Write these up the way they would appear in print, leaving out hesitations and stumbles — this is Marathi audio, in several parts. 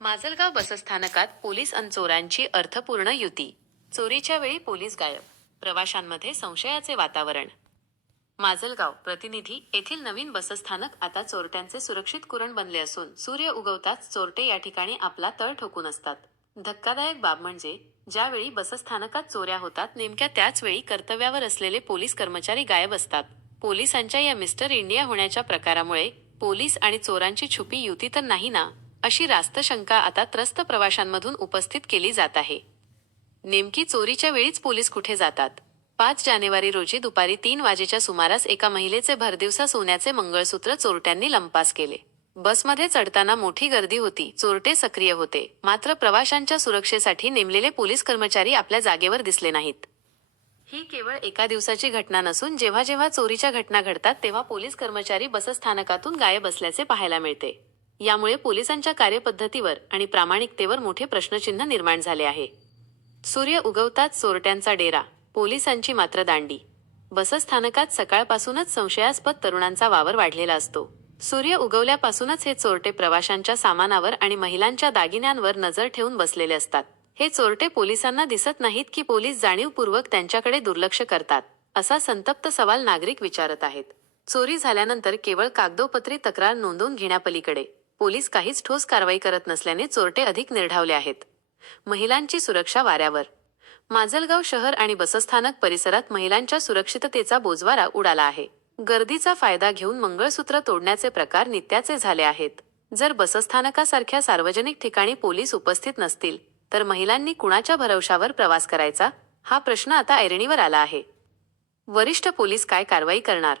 माजलगाव बसस्थानकात पोलीस अन चोरांची अर्थपूर्ण युती. चोरीच्या वेळी पोलीस गायब, प्रवाशांमध्ये संशयाचे वातावरण. माजलगाव प्रतिनिधी येथील नवीन बसस्थानक आता चोरट्यांचे सुरक्षित कुरण बनले असून सूर्य उगवताच चोरटे या ठिकाणी आपला तळ ठोकून असतात. धक्कादायक बाब म्हणजे ज्यावेळी बसस्थानकात चोऱ्या होतात नेमक्या त्याच वेळी कर्तव्यावर असलेले पोलीस कर्मचारी गायब असतात. पोलिसांच्या या मिस्टर इंडिया होण्याच्या प्रकारामुळे पोलीस आणि चोरांची छुपी युती तर नाही ना, अशी रास्त शंका आता त्रस्त प्रवाशांमधून उपस्थित केली जात आहे. नेमकी चोरीच्या वेळीच पोलीस कुठे जातात? 5 जानेवारी रोजी दुपारी 3 वाजेच्या सुमारास एका महिलेचे भरदिवसा सोन्याचे मंगळसूत्र चोरट्यांनी लंपास केले. बसमध्ये चढताना मोठी गर्दी होती, चोरटे सक्रिय होते, मात्र प्रवाशांच्या सुरक्षेसाठी नेमलेले पोलीस कर्मचारी आपल्या जागेवर दिसले नाहीत. ही केवळ एका दिवसाची घटना नसून जेव्हा जेव्हा चोरीच्या घटना घडतात तेव्हा पोलीस कर्मचारी बसस्थानकातून गायब असल्याचे पाहायला मिळते. यामुळे पोलिसांच्या कार्यपद्धतीवर आणि प्रामाणिकतेवर मोठे प्रश्नचिन्ह निर्माण झाले आहे. सूर्य उगवताच चोरट्यांचा डेरा, पोलिसांची मात्र दांडी. बसस्थानकात सकाळपासूनच संशयास्पद तरुणांचा वावर वाढलेला असतो. सूर्य उगवल्यापासूनच हे चोरटे प्रवाशांच्या सामानावर आणि महिलांच्या दागिन्यांवर नजर ठेवून बसलेले असतात. हे चोरटे पोलिसांना दिसत नाहीत की पोलीस जाणीवपूर्वक त्यांच्याकडे दुर्लक्ष करतात, असा संतप्त सवाल नागरिक विचारत आहेत. चोरी झाल्यानंतर केवळ कागदोपत्री तक्रार नोंदवून घेण्यापलीकडे पोलीस काहीच ठोस कारवाई करत नसल्याने चोरटे अधिक निर्ढावले आहेत. महिलांची सुरक्षा वाऱ्यावर. माजलगाव शहर आणि बसस्थानक परिसरात महिलांच्या सुरक्षिततेचा बोजवारा उडाला आहे. गर्दीचा फायदा घेऊन मंगळसूत्र तोडण्याचे प्रकार नित्याचे झाले आहेत. जर बसस्थानकासारख्या सार्वजनिक ठिकाणी पोलीस उपस्थित नसतील तर महिलांनी कुणाच्या भरवशावर प्रवास करायचा, हा प्रश्न आता ऐरणीवर आला आहे. वरिष्ठ पोलीस काय कारवाई करणार?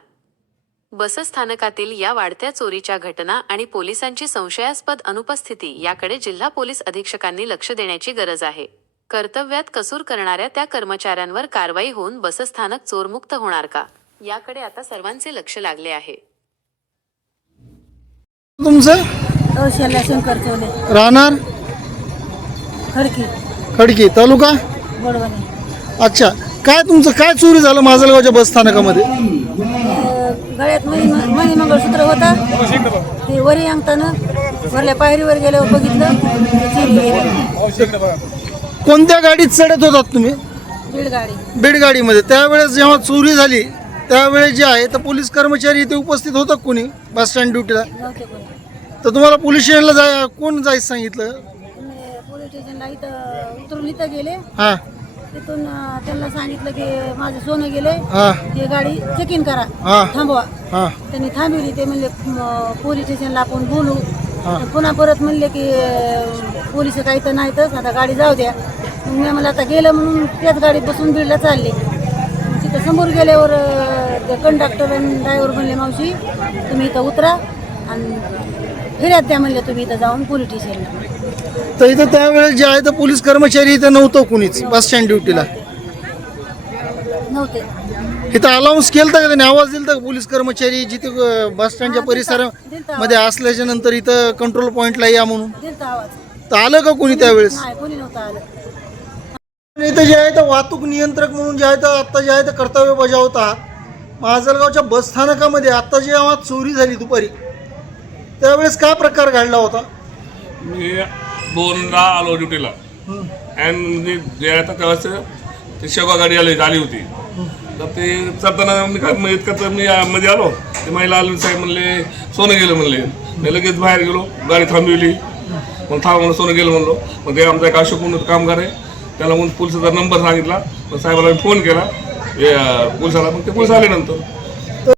बसस्थानकातील या वाढत्या चोरीच्या घटना आणि पोलिसांची संशयास्पद अनुपस्थिती याकडे जिल्हा पोलीस अधीक्षकांनी लक्ष देण्याची गरज आहे. कर्तव्यात कसूर करणाऱ्या त्या कर्मचाऱ्यांवर कारवाई होऊन बसस्थानक चोरमुक्त होणार का, याकडे आता सर्वांचे लक्ष लागले आहे. तुमचं कौशल्य शंकर चोले, राहणार खडकी, खडकी तालुका. गोडवणे. अच्छा, काय तुमचं काय चोरी झालं माजलगावच्या बस स्थानकामध्ये? गळ्यात मणी मंगळसूत्र होता, ते वरी अंगतानं वरल्या पायरीवर गेल्यावर बघितलं ते चोरी गेलं. कोणत्या गाडीत चढत होतात तुम्ही? बीड गाडी. बीड गाडीमध्ये. त्यावेळेस जेव्हा चोरी झाली त्यावेळेस जे आहे तर पोलीस कर्मचारी इथे उपस्थित होतं कोणी बस स्टँड ड्युटीला? नव्हते कोणी. तर तुम्हाला पोलीस स्टेशनला कोण जायचं सांगितलं? पोलीस स्टेशनला इथं उतरून इथं गेले. हां तिथून त्यांना सांगितलं की माझं सोनं गेले, हां ते गाडी चेक इन करा, हां थांबवा. हां त्यांनी थांबवली. ते म्हणले पोलीस स्टेशनला आपण बोलू. हां. पुन्हा परत म्हणले की पोलिस काही तर नाहीतच, आता गाडी जाऊ द्या. मग मी मला आता गेलं म्हणून त्याच गाडीत बसून बीडला चालले. तिथं समोर गेल्यावर ते कंडक्टर आणि ड्रायव्हर म्हणले मावशी तुम्ही इथं उतरा आणि फिर्याद द्या म्हणले तुम्ही इथं जाऊन पोलीस स्टेशनला. तर इथं त्यावेळेस जे आहे तर पोलीस कर्मचारी इथं नव्हतं कुणीच बस स्टँड ड्युटीला? नव्हते. इथं अलाउन्स केलं का त्याने? आवाज दिला का पोलीस कर्मचारी जिथे बस स्टँडच्या परिसरामध्ये असल्याच्या नंतर इथं कंट्रोल पॉईंटला या म्हणून? दिलता आवाज. तर आलं का कोणी त्यावेळेस? नाही, कोणी नव्हतं आलं. इथं जे आहे तर वाहतूक नियंत्रक म्हणून जे आहे तर आत्ता जे आहे तर कर्तव्य बजावतात. माजलगावच्या बसस्थानकामध्ये आत्ता जेव्हा चोरी झाली दुपारी त्यावेळेस काय प्रकार घडला होता? मी 2ला आलो ड्युटीला आणि जे आहे त्यावेळेस ते शेवगा गाडी आली होती. तर ते चढताना मी काय इतकं तर मी मध्ये आलो, ते महिला आली, साहेब म्हणले सोनं गेलं म्हणले. मी लगेच बाहेर गेलो, गाडी थांबविली. मग म्हणून सोनं गेलं म्हणलो. मग ते आमचा एक अशोक म्हणून कामगार आहे, त्याला मग पोलिसाचा नंबर सांगितला. मग साहेबाला मी फोन केला पोलिसाला. मग ते पोलिस आले नंतर.